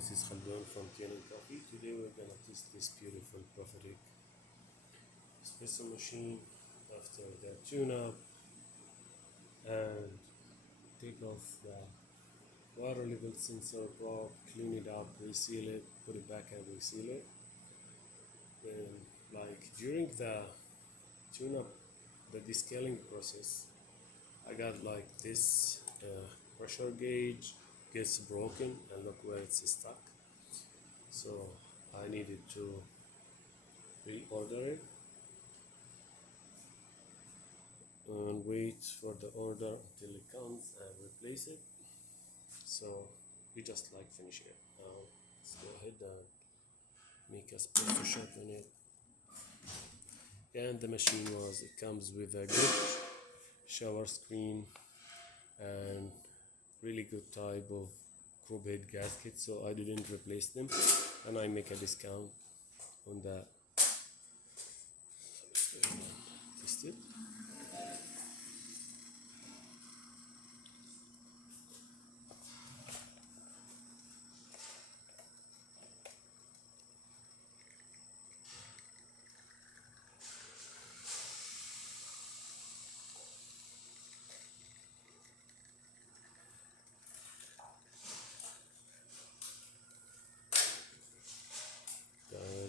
This is Khaldun from Kanen Coffee. Today we're gonna test this beautiful Profitec espresso machine after the tune-up and take off the water level sensor probe, clean it up, reseal it, put it back and reseal it. Then, like during the tune-up, the descaling process, I got like this pressure gauge gets broken and look where it's stuck. So I needed to reorder it and wait for the order until it comes and replace it. So we just like finish it. Now let's go ahead and make a espresso shot on it. And the machine it comes with a good shower screen and really good type of probe head gasket, so I didn't replace them and I make a discount on that. Test it.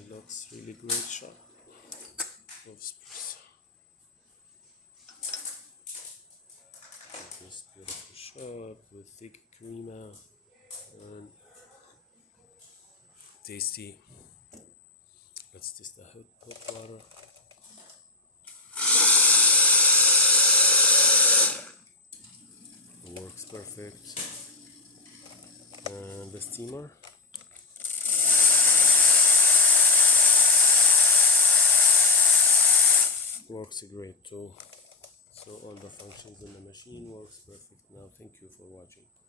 Looks really great shot of espresso. This beautiful shot with thick crema and tasty. Let's test the hot water. It works perfect. And the steamer. Works great too. So all the functions in the machine works perfect. Now thank you for watching.